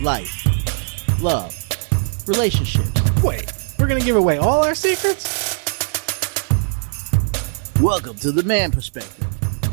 life, love, relationships. Wait, we're gonna give away all our secrets? Welcome to the Man Perspective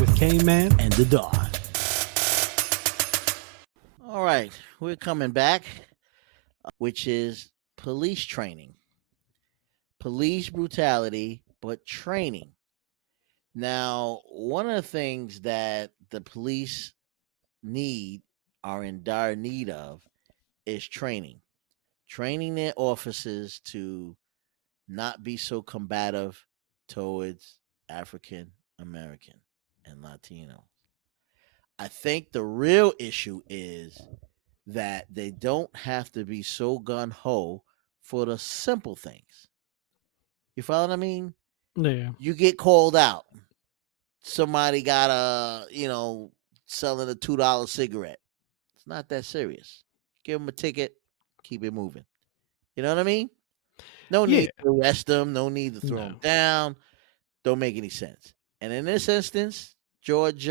With Cane Man. and the Dawn. All right, we're coming back, which is police training. Police brutality, but training. Now, one of the things that the police are in dire need of, is training. Training their officers to not be so combative towards African American and Latino. I think the real issue is that they don't have to be so gun ho for the simple things. You follow what I mean? Yeah. You get called out. Somebody got selling a $2 cigarette. It's not that serious. Give them a ticket, keep it moving. You know what I mean? No Yeah. need to arrest them. No need to throw them No. down. Don't make any sense. And in this instance, George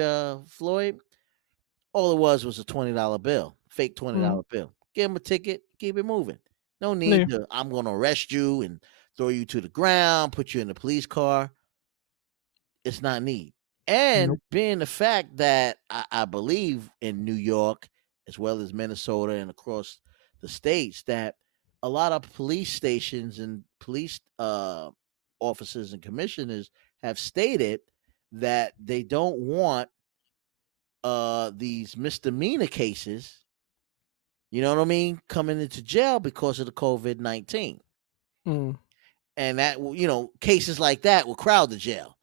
Floyd, all it was a $20 bill, fake $20 bill. Give him a ticket, keep it moving. No Yeah. need to, I'm going to arrest you and throw you to the ground, put you in a police car. It's not need. And Nope. being the fact that I believe in New York, as well as Minnesota and across the states, that a lot of police stations and police officers and commissioners have stated that they don't want these misdemeanor cases, you know what I mean, coming into jail because of the COVID-19. Mm. And that, cases like that will crowd the jail.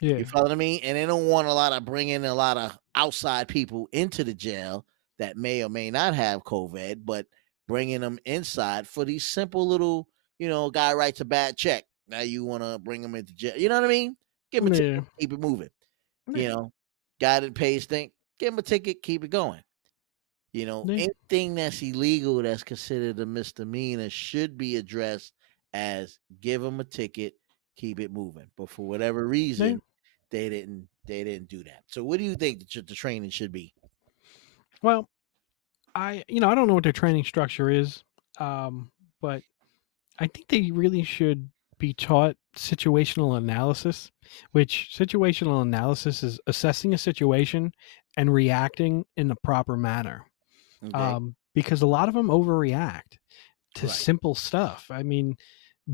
Yeah. You follow what I mean? And they don't want bringing a lot of outside people into the jail that may or may not have COVID, but bringing them inside for these simple little, guy writes a bad check. Now you want to bring them into jail. You know what I mean? Give him a ticket, keep it moving. Yeah. Guy that pays thing, give him a ticket, keep it going. Yeah. Anything that's illegal that's considered a misdemeanor should be addressed as give them a ticket, keep it moving. But for whatever reason, they didn't do that. So what do you think the training should be? Well, I don't know what their training structure is, but I think they really should be taught situational analysis, which situational analysis is assessing a situation and reacting in the proper manner. Okay. Because a lot of them overreact to Right. simple stuff. I mean,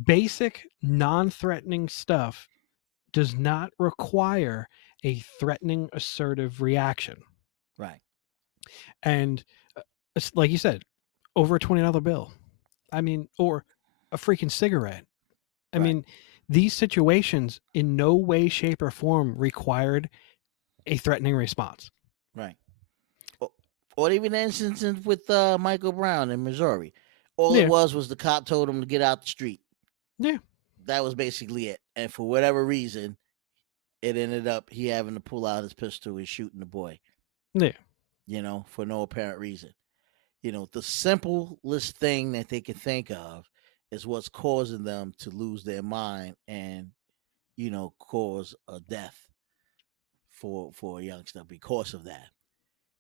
basic non-threatening stuff does not require a threatening, assertive reaction. Right. And it's like you said, over a $20 bill. I mean, or a freaking cigarette. I Right. mean, these situations in no way, shape, or form required a threatening response. Right. Or even the instance with Michael Brown in Missouri. All it Yeah. was the cop told him to get out the street. Yeah. That was basically it. And for whatever reason, it ended up he having to pull out his pistol and shooting the boy. Yeah. For no apparent reason. The simplest thing that they can think of is what's causing them to lose their mind and, cause a death for a youngster because of that.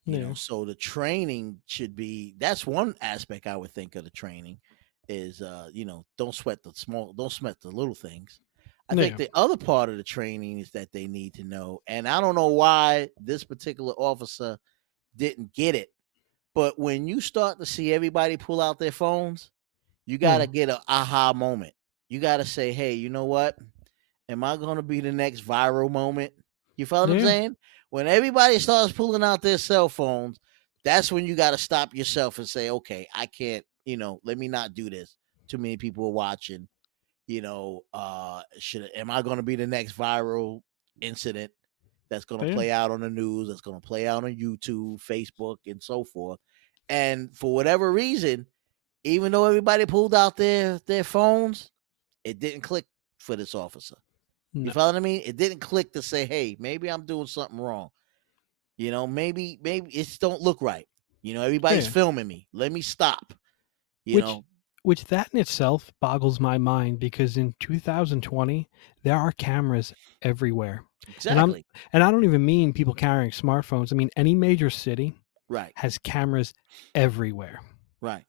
Yeah. So the training should be, that's one aspect I would think of the training is don't sweat the little things. I think the other part of the training is that they need to know, and I don't know why this particular officer didn't get it, but when you start to see everybody pull out their phones, you got to get an aha moment. You got to say, hey, you know what? Am I going to be the next viral moment? You follow what I'm saying? When everybody starts pulling out their cell phones, that's when you got to stop yourself and say, okay, I can't, let me not do this. Too many people are watching. Am I going to be the next viral incident that's going to play out on the news, that's going to play out on YouTube, Facebook, and so forth? And for whatever reason, even though everybody pulled out their phones, it didn't click for this officer. No. You follow what I mean? It didn't click to say, hey, maybe I'm doing something wrong. Maybe it don't look right. Everybody's filming me. Let me stop. Which that in itself boggles my mind, because in 2020 there are cameras everywhere. Exactly. And I don't even mean people carrying smartphones. I mean any major city, Right. has cameras everywhere. Right.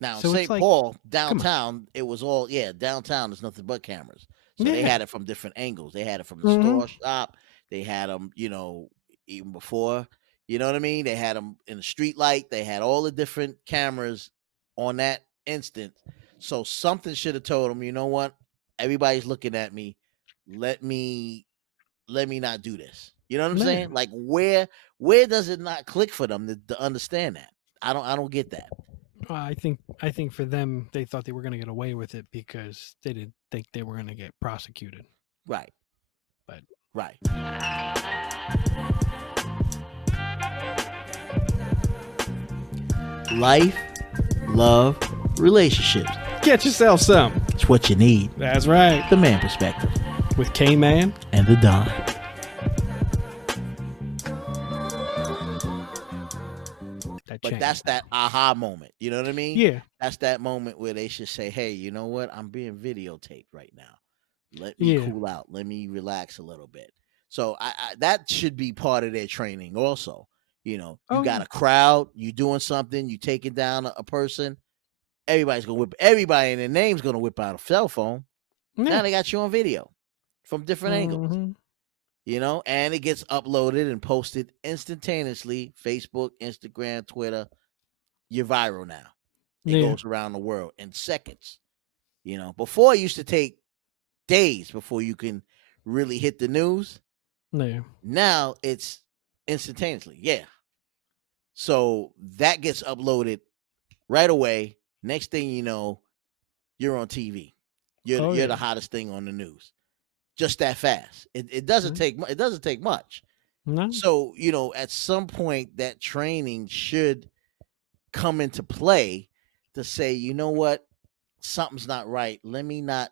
Now in So it's St. like, Paul come on. downtown, it was all downtown. There's nothing but cameras, so they Yeah. had it from different angles. They had it from the Hmm. store shop. They had them, even before. You know what I mean? They had them in the street light. They had all the different cameras on that instant. So something should have told them, you know what? Everybody's looking at me. Let me let me not do this. You know what I'm Yeah. saying? Like where does it not click for them to understand that? I don't get that. I think for them, they thought they were going to get away with it because they didn't think they were going to get prosecuted. Right. But Right. Life, love, relationships. get yourself some. It's what you need. That's right. The man perspective With K Man. and the Don. That But chain. that's that aha moment. You know what I mean? Yeah. That's that moment where they should say, hey, you know what? I'm being videotaped right now. Let me Yeah. cool out. Let me relax a little bit. So that should be part of their training also. You Oh got yeah. a crowd, you doing something, you taking down a person, everybody's gonna whip everybody and their name's gonna whip out a cell phone. Yeah. Now they got you on video from different angles, Hmm. and it gets uploaded and posted instantaneously. Facebook, Instagram, Twitter, you're viral now. It Yeah. goes around the world in seconds. Before it used to take days before you can really hit the news. Yeah. Now it's instantaneously. Yeah. So that gets uploaded right away. Next thing you know, you're on TV. You're Oh you're yeah. the hottest thing on the news. Just that fast. It doesn't Mm. take much. No. So, at some point that training should come into play to say, you know what? Something's not right. Let me not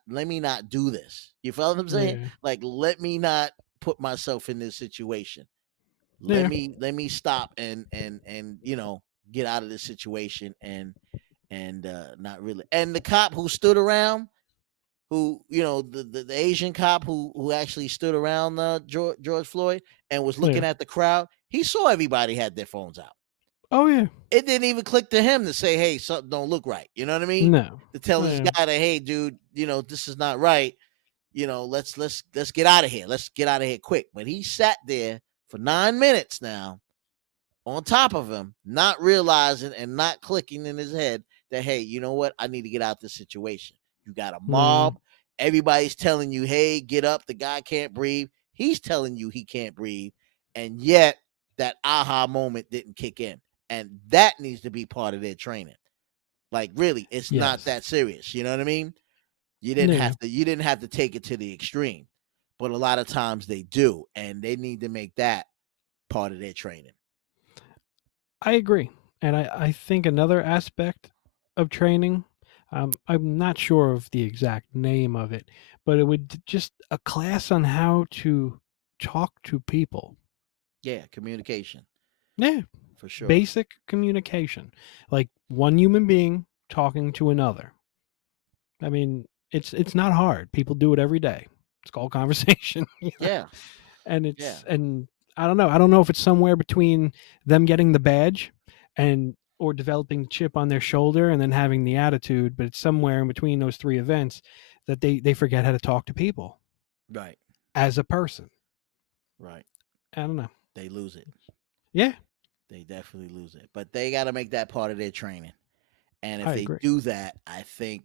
do this. You feel what I'm saying? Yeah. Like let me not put myself in this situation. let Yeah. me let me stop and get out of this situation and not really. And the cop who stood around, who the Asian cop who actually stood around George Floyd and was looking Yeah. at the crowd, he saw everybody had their phones out. Oh yeah. It didn't even click to him to say, hey, something don't look right. You know what I mean? No. To tell this Yeah. guy that, hey, dude, this is not right. Let's get out of here. Let's get out of here quick. But he sat there for 9 minutes now on top of him, not realizing and not clicking in his head that, hey, you know what? I need to get out this situation. You got a Yeah. mob. Everybody's telling you, hey, get up. The guy can't breathe. He's telling you he can't breathe. And yet that aha moment didn't kick in. And that needs to be part of their training. Like, really, it's not Yes. that serious. You know what I mean? You didn't Yeah. have to you didn't have to take it to the extreme. But a lot of times they do, and they need to make that part of their training. I agree. And I think another aspect of training, I'm not sure of the exact name of it, but it would just a class on how to talk to people. Yeah, communication Yeah. for sure. Basic communication. Like one human being talking to another. I mean, it's not hard. People do it every day. It's called conversation. Yeah, And yeah, and I don't know. I don't know if it's somewhere between them getting the badge and or developing the chip on their shoulder and then having the attitude, but it's somewhere in between those three events that they forget how to talk to people right, as a person. right. I don't know. They lose it. Yeah, They definitely lose it. But they got to make that part of their training. And if I they agree. do that, I think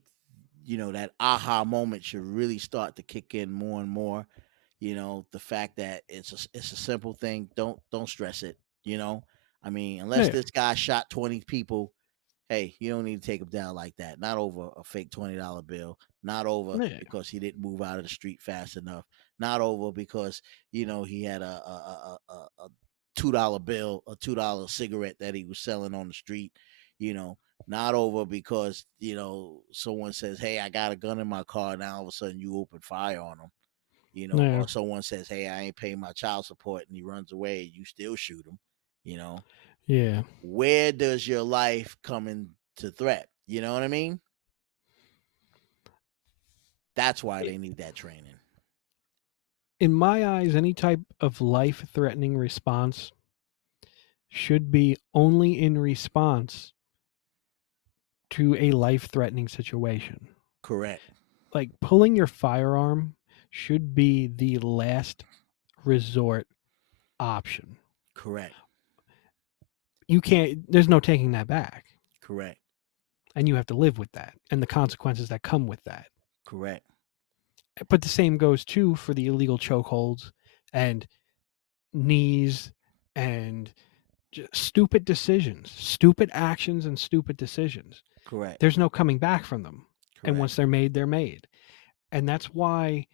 that aha moment should really start to kick in more and more. The fact that it's a simple thing. Don't stress it. I mean, unless Yeah, this guy shot 20 people, hey, you don't need to take him down like that. Not over a fake $20 bill. Not over yeah, because he didn't move out of the street fast enough. Not over because he had a $2 bill, a $2 cigarette that he was selling on the street. You know, not over because someone says, "Hey, I got a gun in my car." Now all of a sudden you open fire on him. yeah, Or someone says, "Hey, I ain't paying my child support," and he runs away. You still shoot him. You know, yeah. where does your life come into threat? You know what I mean? That's why I- they need that training. In my eyes, any type of life-threatening response should be only in response to a life threatening situation. Correct. Like pulling your firearm should be the last resort option. Correct. You can't, there's no taking that back. Correct. And you have to live with that and the consequences that come with that. Correct. But the same goes too for the illegal chokeholds and knees and stupid decisions, stupid actions, and stupid decisions. Correct. There's no coming back from them. And Correct. once they're made, they're made. And that's why,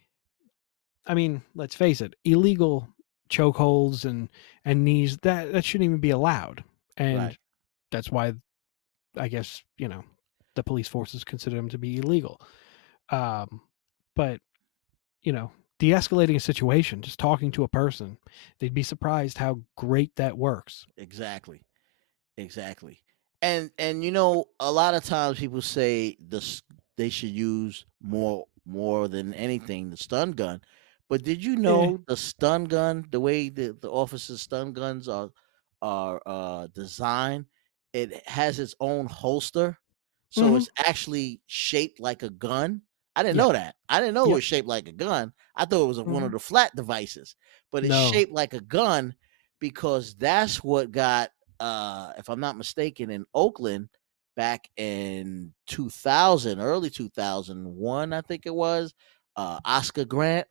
I mean, let's face it, illegal chokeholds and knees that shouldn't even be allowed. Right. And that's why I guess, the police forces consider them to be illegal. Um, but, you know, de-escalating a situation, just talking to a person, they'd be surprised how great that works. Exactly. Exactly. And a lot of times people say they should use more than anything the stun gun. But did you Yeah. know the stun gun, the way the officers stun guns are designed, it has its own holster. So Hmm. it's actually shaped like a gun. I didn't Yeah. know that. I didn't know it Yep. was shaped like a gun. I thought it was one Hmm. of the flat devices, but it's No. shaped like a gun because that's what got if I'm not mistaken, in Oakland back in 2000, early 2001, I think it was. Oscar Grant.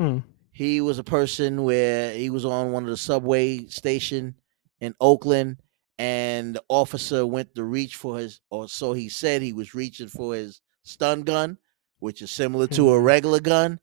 Mm. He was a person where he was on one of the subway station in Oakland, and the officer went to reach for his, or so he said he was reaching for his stun gun, which is similar to a Mm. regular gun.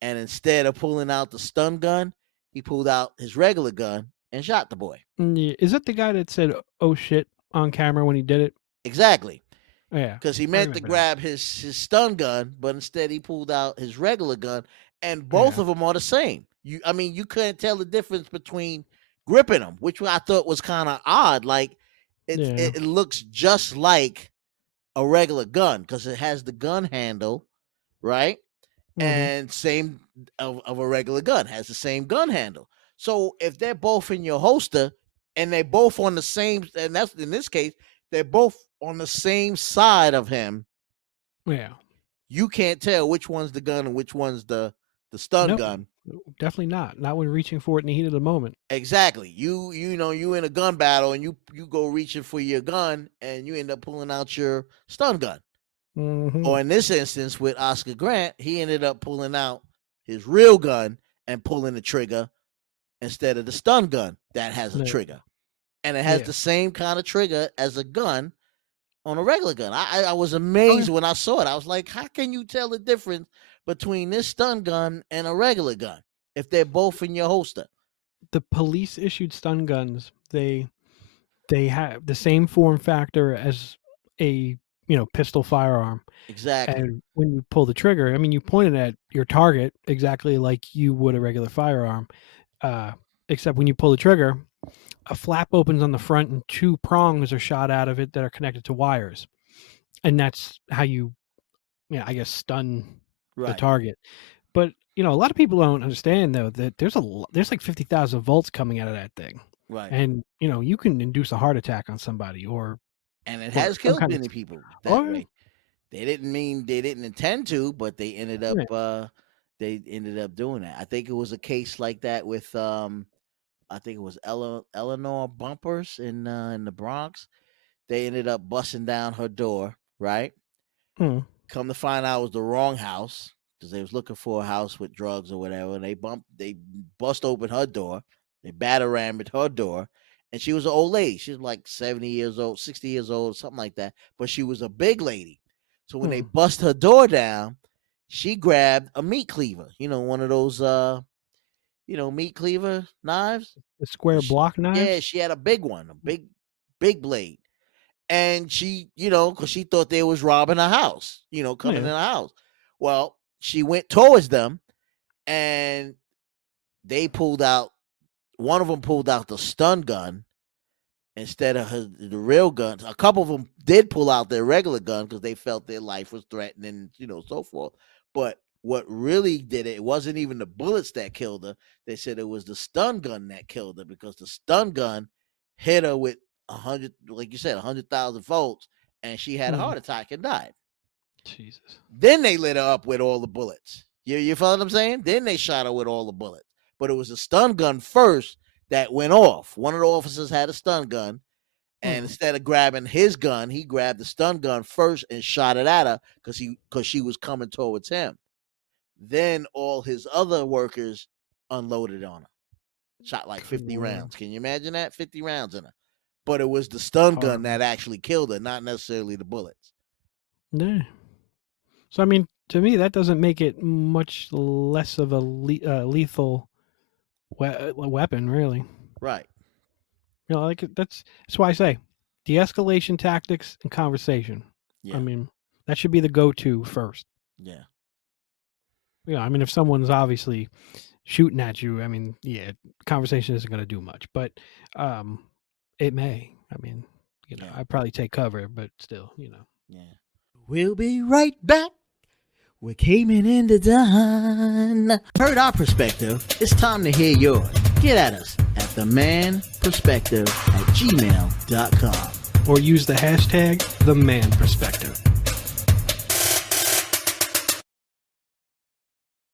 And instead of pulling out the stun gun, he pulled out his regular gun and shot the boy. Yeah. Is that the guy that said "oh shit" on camera when he did it? Exactly. Yeah, Because he I meant to remember that. grab his stun gun, but instead he pulled out his regular gun, and both Yeah. of them are the same. I mean, you couldn't tell the difference between gripping them, which I thought was kind of odd. Like Yeah. it looks just like a regular gun because it has the gun handle, right? Hmm. And same of a regular gun has the same gun handle. So if they're both in your holster and they're both on the same, and that's in this case, they're both on the same side of him, Yeah. you can't tell which one's the gun and which one's the stun No, gun. definitely not. Not when reaching for it in the heat of the moment. Exactly. You in a gun battle and you go reaching for your gun and you end up pulling out your stun gun. Hmm. Or in this instance with Oscar Grant, he ended up pulling out his real gun and pulling the trigger instead of the stun gun that has a Yeah. trigger. And it has Yeah. the same kind of trigger as a gun on a regular gun. I was Oh yeah. amazed when I saw it. I was like, how can you tell the difference between this stun gun and a regular gun if they're both in your holster? The police issued stun guns. They have the same form factor as a pistol firearm. Exactly. And when you pull the trigger, I mean, you point it at your target exactly like you would a regular firearm. Uh, except when you pull the trigger, a flap opens on the front and two prongs are shot out of it that are connected to wires. And that's how you, I guess, stun the Right. target. But, a lot of people don't understand though that there's like 50,000 volts coming out of that thing. Right. And, you can induce a heart attack on somebody And it or has some killed kind of many people that oh way. They didn't intend to, but yeah. they ended up doing that. I think it was a case like that with I think it was Eleanor Bumpers in the Bronx. They ended up busting down her door, right? Hmm. Come to find out it was the wrong house because they was looking for a house with drugs or whatever. And they bust open her door, they batter rammed her door, and she was an old lady. She was like 70 years old, 60 years old, something like that. But she was a big lady. So when they Hmm. bust her door down, she grabbed a meat cleaver, one of those meat cleaver knives. The square block Yeah, knives. she had a big one, a big blade, and because she thought they was robbing a house, coming in Yeah. a house. Well, she went towards them, and they pulled out. One of them pulled out the stun gun instead of the real guns. A couple of them did pull out their regular gun because they felt their life was threatened and so forth. But what really did it wasn't even the bullets that killed her. They said it was the stun gun that killed her because the stun gun hit her with 100, like you said, 100,000 volts, and she had a Mm. heart attack and died. Jesus. Then they lit her up with all the bullets. You feel what I'm saying? Then they shot her with all the bullets. But it was a stun gun first that went off. One of the officers had a stun gun, and instead of grabbing his gun, he grabbed the stun gun first and shot it at her because she was coming towards him. Then all his other workers unloaded on her. Shot like 50 rounds. Can you imagine that? 50 rounds in her. But it was the stun gun that actually killed her, not necessarily the bullets. Yeah. So I mean, to me, that doesn't make it much less of a lethal weapon, really. Right. You know, like that's why I say de-escalation tactics and conversation. Yeah. I mean, that should be the go-to first. Yeah. Yeah, I mean, if someone's obviously shooting at you, I mean, yeah, conversation isn't going to do much, but it may. I mean, you know, I'd probably take cover, but still, you know. Yeah. We'll be right back. We came in the done. Heard our perspective. It's time to hear yours. Get at us at themanperspective@gmail.com. Or use the hashtag #TheManPerspective.